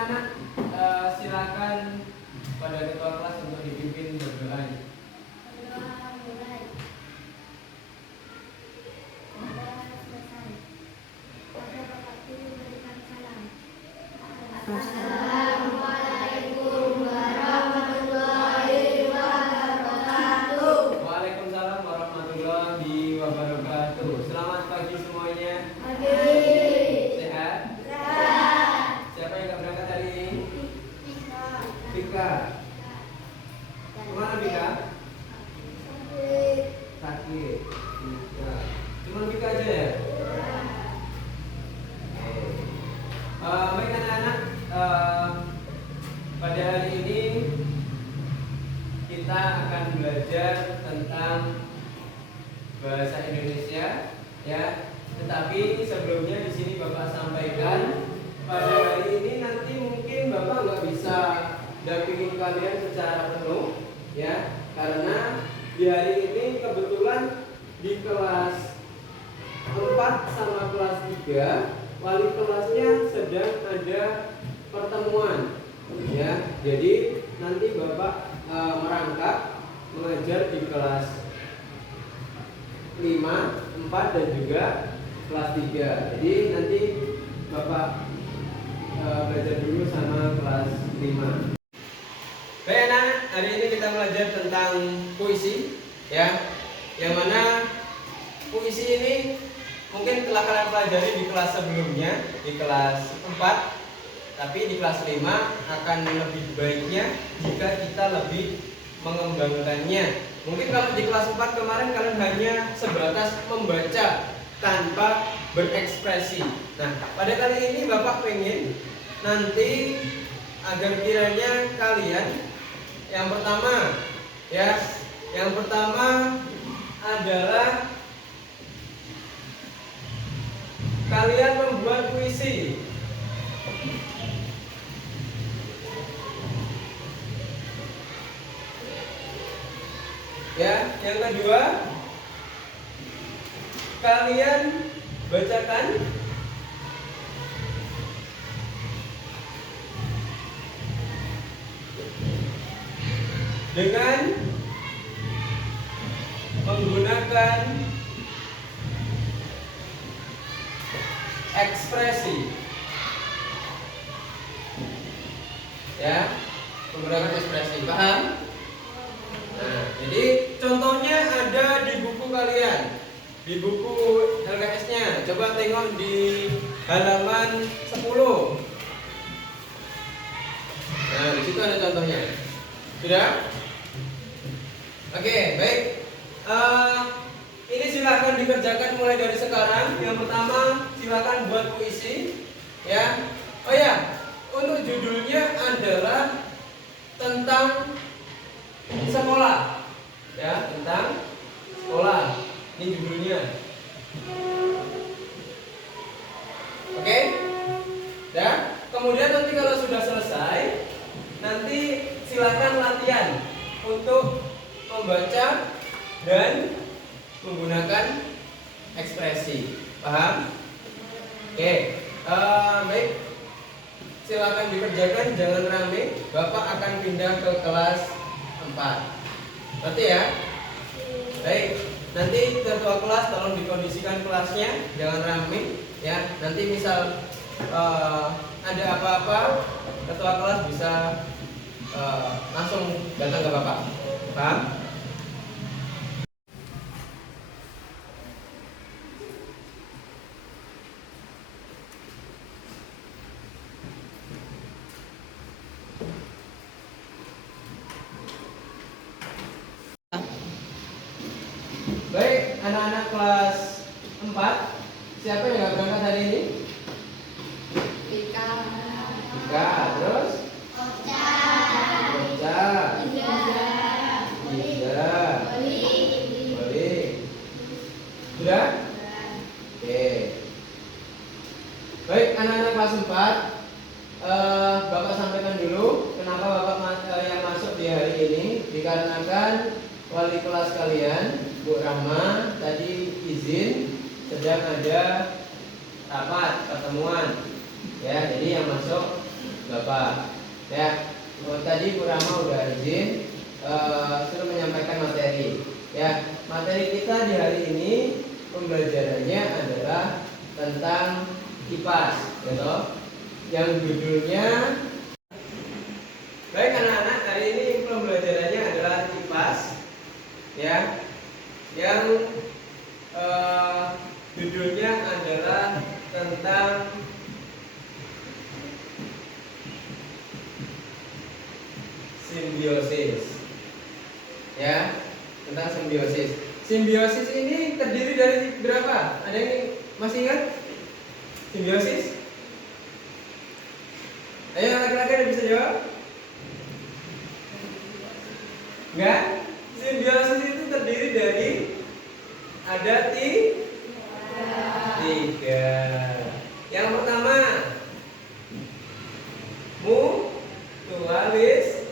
anak-anak, silakan pada ketua kelas untuk dipimpin berdoa. Assalamualaikum warahmatullahi wabarakatuh. Waalaikumsalam warahmatullahi wabarakatuh. Selamat pagi semuanya. Pagi. Sehat? Sehat. Siapa yang nggak berangkat hari ini? Tika. Vika. Kemana Vika? Sakit. Vika. Cuma Vika aja ya? Baik anak-anak, pada hari ini kita akan belajar tentang bahasa Indonesia, ya. Tetapi sebelumnya di sini Bapak sampaikan pada hari ini nanti mungkin Bapak nggak bisa dampingin kalian secara penuh, ya, karena di hari ini kebetulan di kelas 4 sama kelas 3 wali kelasnya sedang ada pertemuan, ya. Jadi nanti Bapak merangkap mengajar di kelas 5, 4 dan juga kelas 3. Jadi nanti Bapak belajar dulu sama kelas 5. Baik anak, hari ini kita belajar tentang puisi, ya. Yang mana puisi ini mungkin telah kalian pelajari di kelas sebelumnya, di kelas 4. Tapi di kelas 5 akan lebih baiknya jika kita lebih mengembangkannya. Mungkin kalau di kelas 4 kemarin kalian hanya sebatas membaca tanpa berekspresi. Nah, pada kali ini Bapak pengen nanti agar kiranya kalian yang pertama adalah kalian membuat puisi. Ya, yang kedua kalian bacakan dengan menggunakan ekspresi, ya, menggunakan ekspresi, paham? Nah, jadi contohnya ada di buku kalian, di buku LKS-nya. Coba tengok di halaman 10. Nah, di situ ada contohnya. Sudah? Oke, baik. Ini silakan dikerjakan mulai dari sekarang. Yang pertama, silakan buat puisi, ya. Oh ya, untuk judulnya adalah tentang sekolah, ya, tentang sekolah. Ini judulnya. Oke? Ya. Kemudian nanti kalau sudah selesai, nanti silakan latihan untuk membaca dan menggunakan ekspresi. Paham? Oke. Baik. Silakan dikerjakan, jangan rame. Bapak akan pindah ke kelas 4. Ngerti ya? Baik. Nanti ketua kelas tolong dikondisikan kelasnya, jangan rame, ya. Nanti misal ada apa-apa, ketua kelas bisa langsung datang ke Bapak. Paham? Baik, anak-anak kelas 4, siapa yang nggak berangkat hari ini? Tika. Vika, terus? Ocha. Iza. Boleh. Sudah? Oke. Baik, anak-anak kelas 4, Bapak sampaikan dulu kenapa Bapak yang masuk di hari ini. Dikarenakan wali kelas kalian, Bu Rahma, tadi izin sedang ada rapat pertemuan, ya. Jadi yang masuk Bapak. Ya, tadi Bu Rama udah izin sudah menyampaikan materi. Ya, materi kita di hari ini pembelajarannya adalah tentang kipas, gitu. Yang judulnya, baik anak-anak, hari ini pembelajarannya adalah kipas, ya. Yang judulnya adalah tentang simbiosis, ya, tentang simbiosis. Simbiosis ini terdiri dari berapa? Ada yang masih ingat simbiosis? Ayo laki-laki ada bisa jawab? Enggak? Simbiosis itu terdiri dari ada tiga. Yang pertama mutualisme.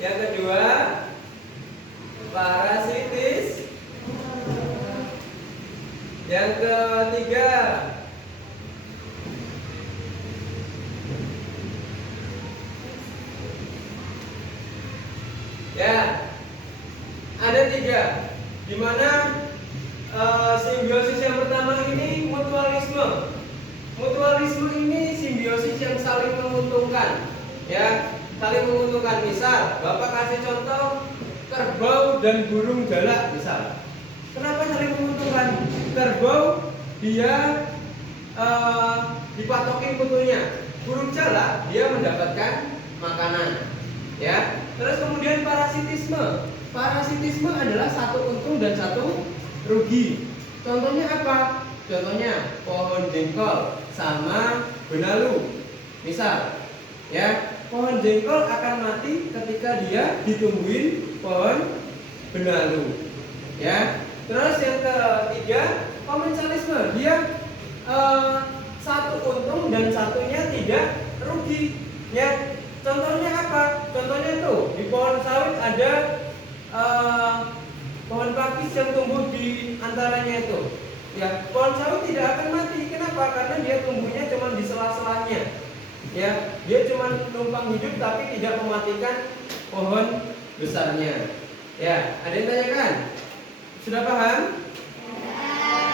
Yang kedua parasitis. Yang ketiga ya, ada tiga. Dimana simbiosis yang pertama ini mutualisme. Mutualisme ini simbiosis yang saling menguntungkan, ya, saling menguntungkan. Misal, Bapak kasih contoh kerbau dan burung jalak, misal. Kenapa saling menguntungkan? Kerbau dia dipatokin mutunya, burung jalak dia mendapatkan makanan, ya. Terus kemudian parasitisme. Parasitisme adalah satu untung dan satu rugi. Contohnya apa? Contohnya pohon jengkol sama benalu. Misal, ya, pohon jengkol akan mati ketika dia ditumbuhin pohon benalu. Ya. Terus yang ketiga, komensalisme. Dia satu untung dan satunya tidak rugi. Ya. Contohnya apa? Contohnya tuh di pohon sawit ada pohon pakis yang tumbuh di antaranya itu. Ya, pohon sawit tidak akan mati. Kenapa? Karena dia tumbuhnya cuma di sela-selanya. Ya, dia cuma numpang hidup tapi tidak mematikan pohon besarnya. Ya, ada yang tanyakan? Sudah paham?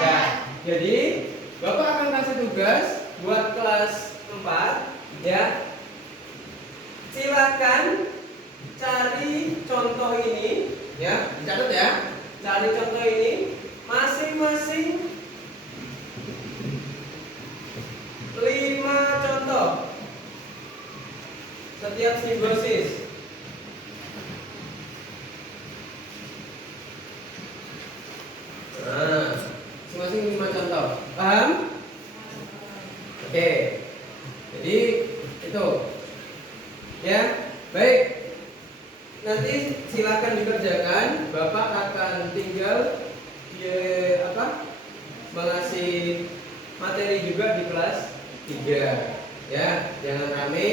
Ya. Jadi, Bapak akan kasih tugas buat kelas 4, ya. Silakan cari contoh ini, ya, dicatat ya. Cari contoh ini masing-masing 5 contoh setiap simbiosis. Nah, masing-masing 5 contoh. Paham? Oke. Jadi itu. Ya, baik. Nanti silakan dikerjakan. Bapak akan tinggal mengasih materi juga di kelas 3. Ya, jangan rame.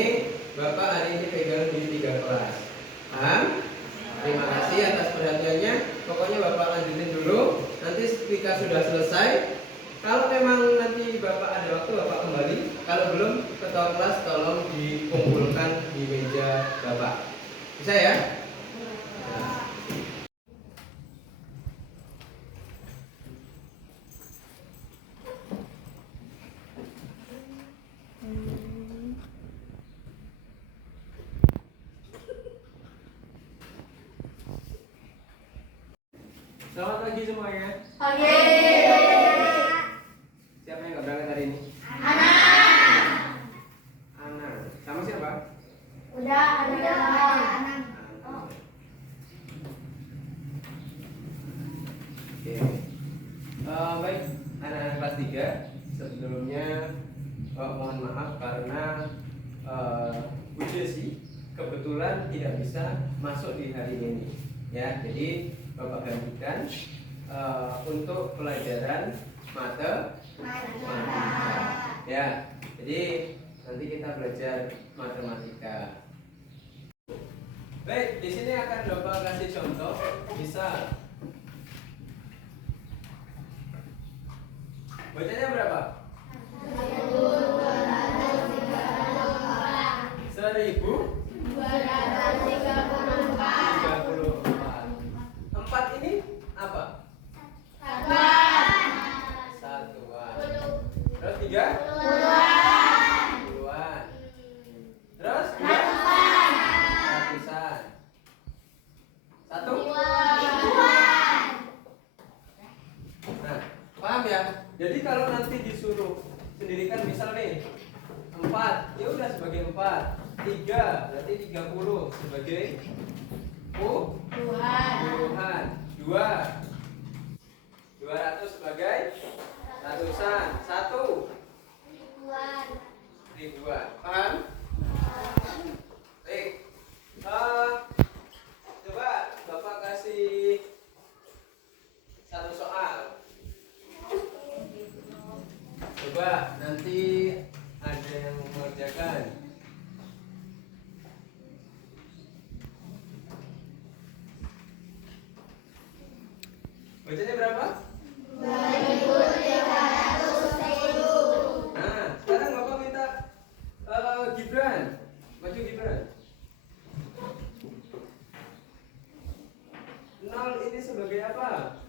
Bapak hari ini pegang di 3 kelas. Paham? Terima kasih atas perhatiannya. Pokoknya Bapak lanjutin dulu. Nanti ketika sudah selesai, kalau memang nanti Bapak ada waktu, Bapak kembali. Kalau belum, ketua kelas tolong dikumpulkan di meja Bapak. Bisa ya? Selamat pagi semuanya. Oke. Siapa yang nggak berangkat hari ini? Ana. Sama siapa? Udah ada anak. Oke. Baik, anak-anak kelas 3. Sebelumnya mohon maaf karena Bu Desi kebetulan tidak bisa masuk di hari ini. Ya, jadi Bapak gantikan untuk pelajaran matematika. Ya, jadi nanti kita belajar matematika. Baik, di sini akan Bapak kasih contoh. Bisa bacanya berapa? 1, 2, 3, tiga? Puluhan. Terus dua? Ratusan. Satu? Nah, paham ya? Jadi kalau nanti disuruh sendirikan misal nih 4, ya udah sebagai 4. 3 berarti 30 sebagai puluhan. 200 sebagai ratusan. 1 ribuan. Paham? Baik. Coba Bapak kasih satu soal. Coba nanti ada yang mengerjakan. Bacanya berapa? 2.310. Nah, sekarang Bapak minta Gibran. Maju Gibran. 0 ini sebagai apa?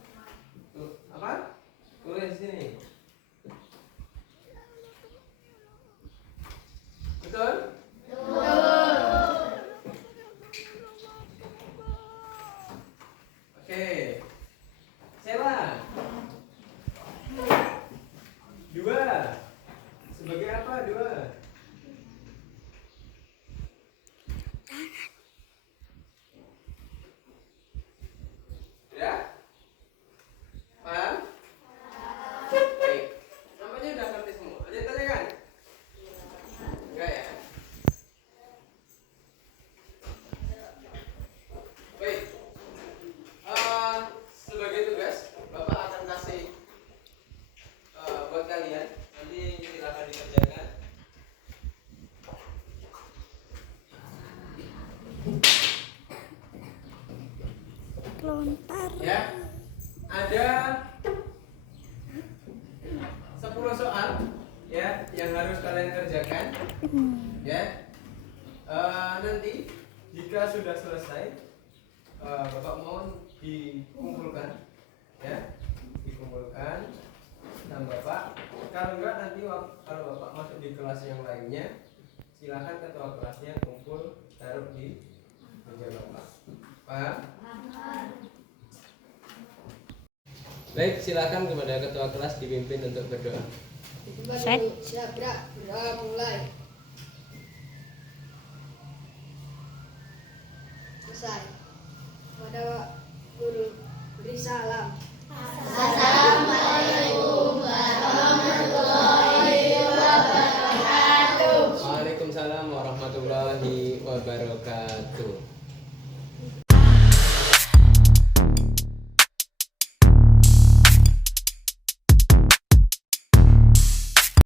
Tuh, apa? Tulis sini. Betul? Oke. Sewa. 2 sebagai apa? 2. Ya? Paham? Baik. Namanya udah ngerti semua. Ada yang tanyakan? Enggak ya? Baik. Sebagai tugas, Bapak akan kasih buat kalian. Nanti silakan dikerjakan. Lontar. Ya. Ada 10 soal ya yang harus kalian kerjakan. Ya. Nanti jika sudah selesai Bapak mohon dikumpulkan ya. Dikumpulkan sama Bapak. Kalau enggak nanti kalau Bapak masuk di kelas yang lainnya, silakan ketua kelasnya kumpul taruh di meja Bapak. Paham? Baik, silakan kepada ketua kelas dipimpin untuk berdoa. Siap, gerak. Mulai. Selesai. Kepada guru beri salam. Assalamualaikum warahmatullahi wabarakatuh. Waalaikumsalam warahmatullahi wabarakatuh.